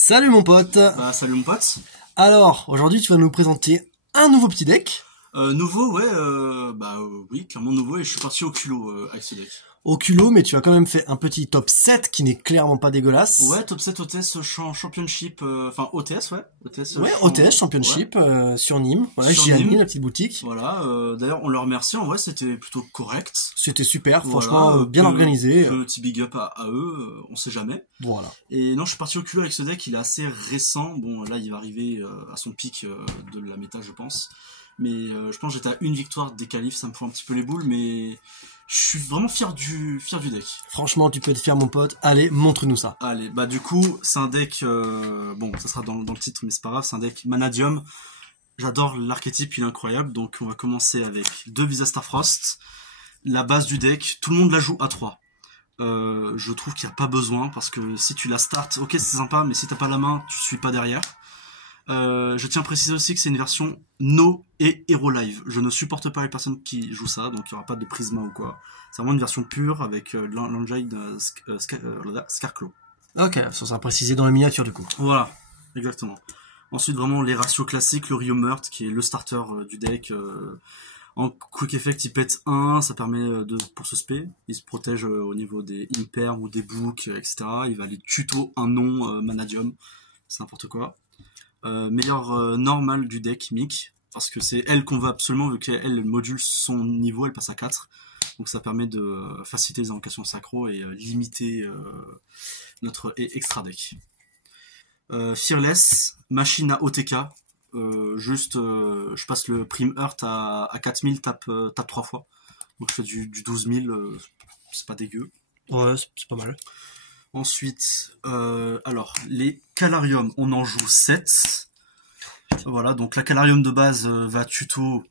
Salut mon pote. Bah salut mon pote. Alors, aujourd'hui tu vas nous présenter un nouveau petit deck. Nouveau, ouais, oui, clairement nouveau, et je suis parti au culot avec ce deck. Au culot, mais tu as quand même fait un petit top 7 qui n'est clairement pas dégueulasse. Ouais, top 7 OTS Championship, enfin OTS, ouais. OTS Championship, ouais. sur Nîmes. Voilà, Sur j'y ai Nîmes. mis la petite boutique. Voilà, d'ailleurs on le remercie, en vrai c'était plutôt correct. C'était super, Voilà, franchement, bien organisé. Petit big up à eux, on sait jamais. Voilà. Et non, je suis parti au culot avec ce deck, il est assez récent. Bon, là il va arriver à son pic de la méta, je pense. Mais je pense que j'étais à une victoire des qualifs, ça me fout un petit peu les boules, mais je suis vraiment fier du deck. Franchement, tu peux être fier mon pote. Allez, montre-nous ça. Allez, bah du coup, c'est un deck, bon, ça sera dans le titre, mais c'est pas grave, c'est un deck Manadium. J'adore l'archétype, il est incroyable, donc on va commencer avec 2 Visa Starfrost. La base du deck, tout le monde la joue à 3. Je trouve qu'il n'y a pas besoin, parce que si tu la start, ok c'est sympa, mais si t'as pas la main, tu suis pas derrière. Je tiens à préciser aussi que c'est une version No et Hero Live. Je ne supporte pas les personnes qui jouent ça, donc il n'y aura pas de Prisma ou quoi. C'est vraiment une version pure avec l'engine Scarclaw. Ok, ça sera précisé dans la miniature du coup. Voilà, exactement. Ensuite, vraiment les ratios classiques, le Rio Meurtre qui est le starter du deck. En Quick Effect, il pète 1, ça permet pour se spé. Il se protège au niveau des Imperm ou des books, etc. Il va aller tuto un nom Manadium, c'est n'importe quoi. Meilleur normal du deck Mick, parce que c'est elle qu'on veut absolument, vu qu'elle module son niveau, elle passe à 4, donc ça permet de faciliter les invocations synchro et limiter notre extra deck. Fearless, machine à OTK, je passe le Prime Heart à 4000, tape 3 fois, donc je fais du 12 000, c'est pas dégueu. Ouais, c'est pas mal. Ensuite, alors, les Calarium, on en joue 7. Voilà, donc la Calarium de base va tuto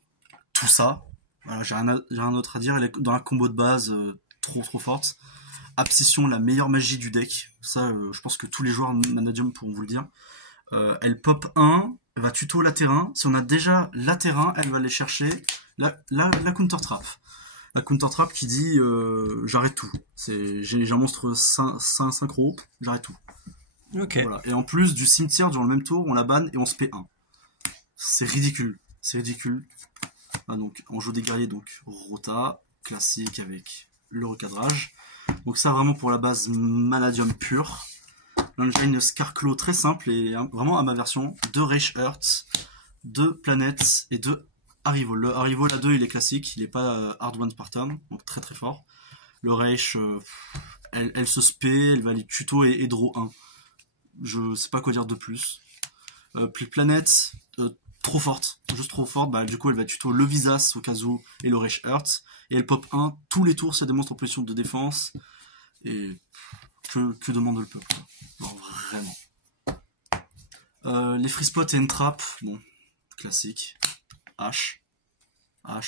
tout ça. Voilà, j'ai rien d'autre à dire. Elle est dans la combo de base trop forte. Abscission, la meilleure magie du deck. Ça, je pense que tous les joueurs Manadium pourront vous le dire. Elle pop 1, elle va tuto la terrain. Si on a déjà la terrain, elle va aller chercher la counter trap. La counter trap qui dit j'arrête tout. J'ai un monstre synchro, j'arrête tout. Ok. Voilà. Et en plus du cimetière durant le même tour, on la banne et on se paie 1. C'est ridicule. C'est ridicule. Ah, donc on joue des guerriers, donc Rota, classique avec le recadrage. Donc ça vraiment pour la base Manadium pure. L'engine Scarclaw très simple et vraiment à ma version. 2 Reich Earth, 2 planètes et 2 Arrival. Le Arrival à 2 il est classique, il est pas hard one par turn, donc très très fort. Le Reich, elle se spé, elle va aller tuto et draw 1. Je sais pas quoi dire de plus. Puis planète, trop forte, juste trop forte, bah du coup elle va tuto le Visas au cas où et le Reich Earth. Et elle pop 1, tous les tours ça démontre en position de défense. Et que demande le peuple quoi. Non vraiment. Les free spots et entrap, bon, classique. H, un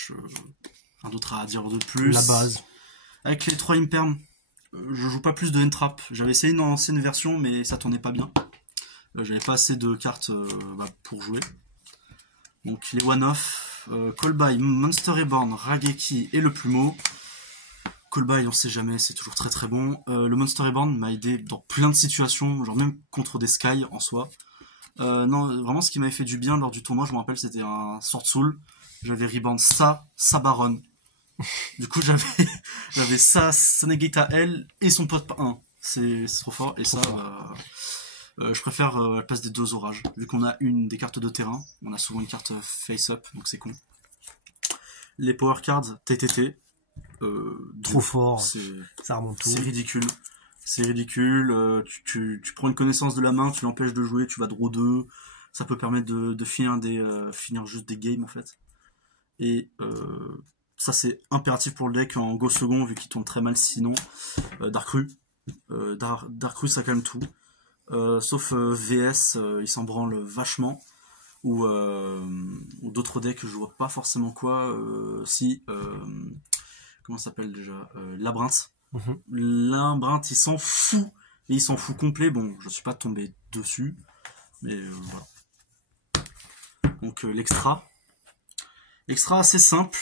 d'autre à dire de plus. La base. Avec les 3 imperm, je joue pas plus de entrap. J'avais essayé une ancienne version, mais ça tournait pas bien. J'avais pas assez de cartes pour jouer. Donc les one-off, Callby, Monster Reborn, Rageki et le Plumeau. Callby, on sait jamais, c'est toujours très très bon. Le Monster Reborn m'a aidé dans plein de situations, genre même contre des Sky en soi. Non, vraiment ce qui m'avait fait du bien lors du tournoi, je me rappelle, c'était un Sword Soul. J'avais reborn sa Baronne. Du coup, j'avais sa Negate à elle et son pote 1. C'est trop fort. Et trop ça, fort. Je préfère la place des 2 orages. Vu qu'on a une des cartes de terrain, on a souvent une carte face-up, donc c'est con. Les power cards TTT. Trop fort. Ça remonte tout. C'est ridicule. C'est ridicule. Tu prends une connaissance de la main, tu l'empêches de jouer, tu vas draw 2. Ça peut permettre de finir juste des games en fait. Et ça c'est impératif pour le deck en go second vu qu'il tourne très mal sinon. Darkru. Darkru ça calme tout. Sauf VS, il s'en branle vachement. Ou d'autres decks, je vois pas forcément quoi. Comment ça s'appelle déjà Labyrinthe. Labyrinthe, il s'en fout. Et il s'en fout complet. Bon, je suis pas tombé dessus. Mais voilà. Donc l'extra. Extra assez simple.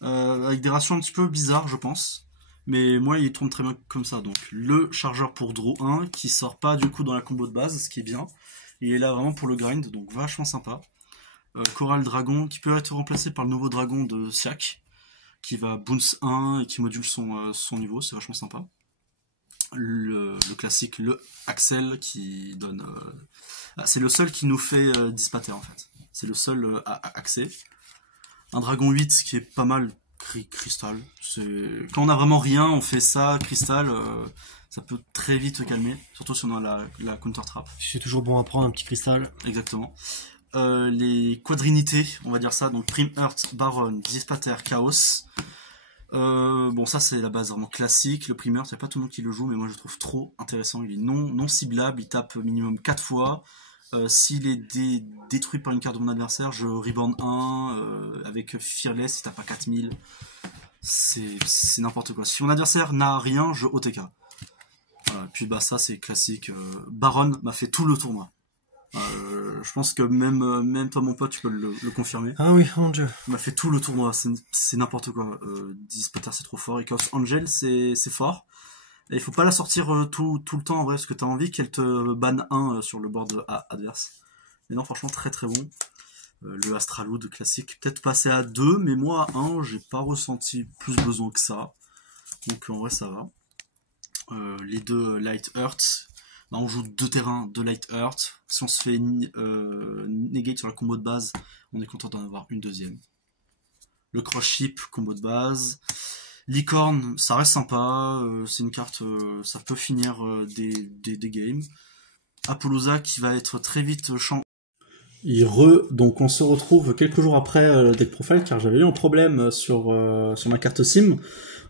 Avec des ratios un petit peu bizarres, je pense. Mais moi, il tourne très bien comme ça. Donc, le chargeur pour draw 1 qui sort pas du coup dans la combo de base, ce qui est bien. Il est là vraiment pour le grind, donc vachement sympa. Coral Dragon qui peut être remplacé par le nouveau dragon de Siak, qui va bounce 1 et qui module son niveau, c'est vachement sympa. Le classique, le Axel qui donne. C'est le seul qui nous fait dispater en fait. C'est le seul à accès. Un dragon 8 qui est pas mal. Cristal. Quand on a vraiment rien, on fait ça, cristal, ça peut très vite se calmer, surtout si on a la counter trap. C'est toujours bon à prendre un petit cristal. Exactement. Les quadrinités, on va dire ça, donc Prime Earth, Baron, Dispater, Chaos. Bon, ça c'est la base vraiment classique. Le Prime Earth, il n'y a pas tout le monde qui le joue, mais moi je le trouve trop intéressant. Il est non ciblable, il tape minimum 4 fois. S'il est détruit par une carte de mon adversaire, je reborn 1 avec Fearless, il tape à 4000. C'est n'importe quoi. Si mon adversaire n'a rien, je OTK. Voilà. Puis bah ça c'est classique. Baron m'a fait tout le tournoi. Je pense que même toi mon pote tu peux le confirmer. Ah oui, mon dieu. Il m'a fait tout le tournoi, c'est n'importe quoi. Dispater c'est trop fort et Chaos Angel c'est fort. Et il faut pas la sortir tout le temps en vrai parce que t'as envie qu'elle te banne 1 sur le board adverse. Mais non, franchement très très bon. Le Astraloud classique, peut-être passer à 2, mais moi à 1, j'ai pas ressenti plus besoin que ça. Donc en vrai ça va. Les deux Light Earth, bah, on joue 2 terrains, 2 Light Earth. Si on se fait negate sur la combo de base, on est content d'en avoir une deuxième. Le Cross Ship, combo de base. Licorne, ça reste sympa, c'est une carte, ça peut finir des games. Apollousa qui va être très vite Donc on se retrouve quelques jours après le deck profile car j'avais eu un problème sur ma carte SIM.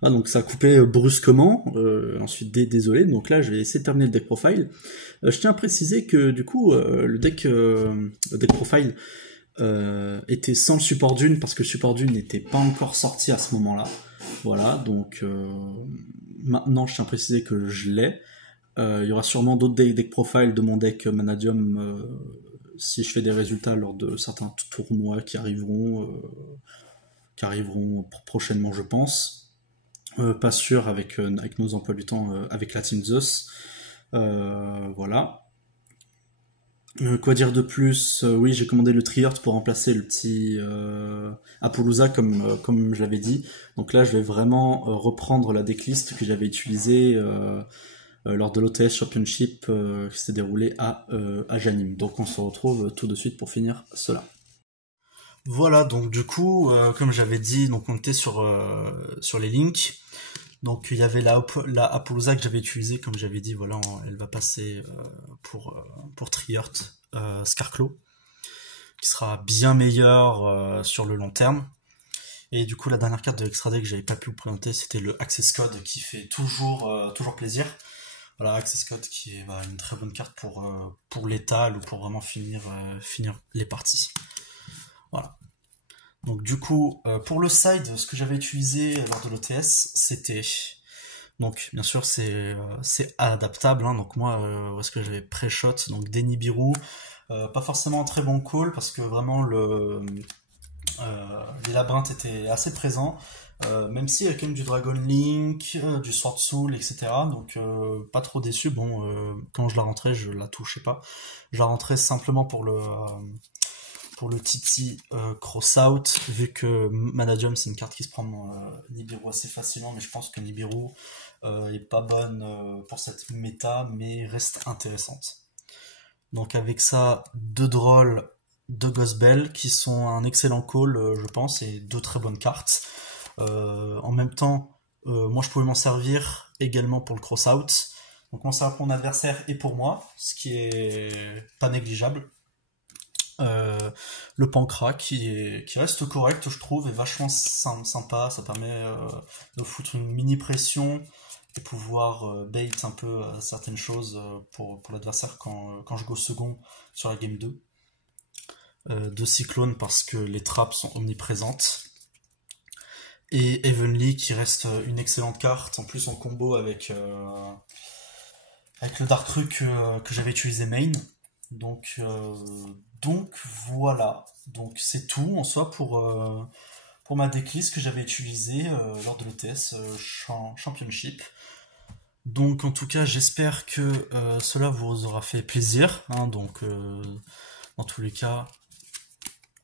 Ah, donc ça a coupé brusquement, ensuite désolé, donc là je vais essayer de terminer le deck profile. Je tiens à préciser que du coup le deck profile était sans le support d'une parce que le support d'une n'était pas encore sorti à ce moment-là. Voilà, donc maintenant je tiens à préciser que je l'ai. Il y aura sûrement d'autres deck profile de mon deck Manadium si je fais des résultats lors de certains tournois qui arriveront prochainement je pense. Pas sûr avec nos emplois du temps avec la Team Zeus. Voilà. Quoi dire de plus oui, j'ai commandé le Triart pour remplacer le petit Apollousa comme je l'avais dit. Donc là, je vais vraiment reprendre la decklist que j'avais utilisée lors de l'OTS Championship qui s'est déroulé à Janim. Donc on se retrouve tout de suite pour finir cela. Voilà, donc du coup, comme j'avais dit, donc on était sur les links. Donc il y avait la Apollousa que j'avais utilisée, comme j'avais dit, voilà, elle va passer pour Triart Scarclaw, qui sera bien meilleur sur le long terme. Et du coup, la dernière carte de Extra Deck que j'avais pas pu vous présenter, c'était le Access Code qui fait toujours plaisir. Voilà, Access Code qui est une très bonne carte pour l'étal ou pour vraiment finir les parties. Voilà. Donc du coup, pour le side, ce que j'avais utilisé lors de l'OTS, c'était... Donc bien sûr, c'est adaptable. Hein. Donc moi, où est-ce que j'avais pré-shot, donc des Nibiru. Pas forcément un très bon call, parce que vraiment, les labyrinthes étaient assez présents. Même s'il y a quand même du Dragon Link, du Sword Soul, etc. Donc pas trop déçu. Bon, quand je la rentrais, je la touchais pas. Je la rentrais simplement pour le Titi Cross Out, vu que Manadium c'est une carte qui se prend Nibiru assez facilement, mais je pense que Nibiru est pas bonne pour cette méta, mais reste intéressante. Donc avec ça, 2 Drolls, 2 Ghost Bell, qui sont un excellent call, je pense, et 2 très bonnes cartes. En même temps, moi je pouvais m'en servir également pour le Cross Out. Donc m'en servir pour mon adversaire et pour moi, ce qui est pas négligeable. Le Pancra qui reste correct, je trouve, est vachement sympa. Ça permet de foutre une mini pression et pouvoir bait un peu certaines choses pour l'adversaire quand je go second sur la game 2. De Cyclone parce que les trappes sont omniprésentes. Et Heavenly qui reste une excellente carte, en plus en combo avec le Dark Truc que j'avais utilisé main. Donc voilà, donc c'est tout en soi pour pour ma decklist que j'avais utilisée lors de l'ETS Championship. Donc en tout cas j'espère que cela vous aura fait plaisir, hein. Donc dans tous les cas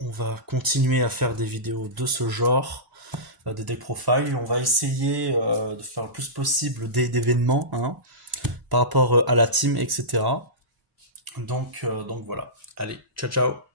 on va continuer à faire des vidéos de ce genre, des deck profiles. On va essayer de faire le plus possible d'événements, hein, par rapport à la team, etc. Donc voilà, allez, ciao ciao.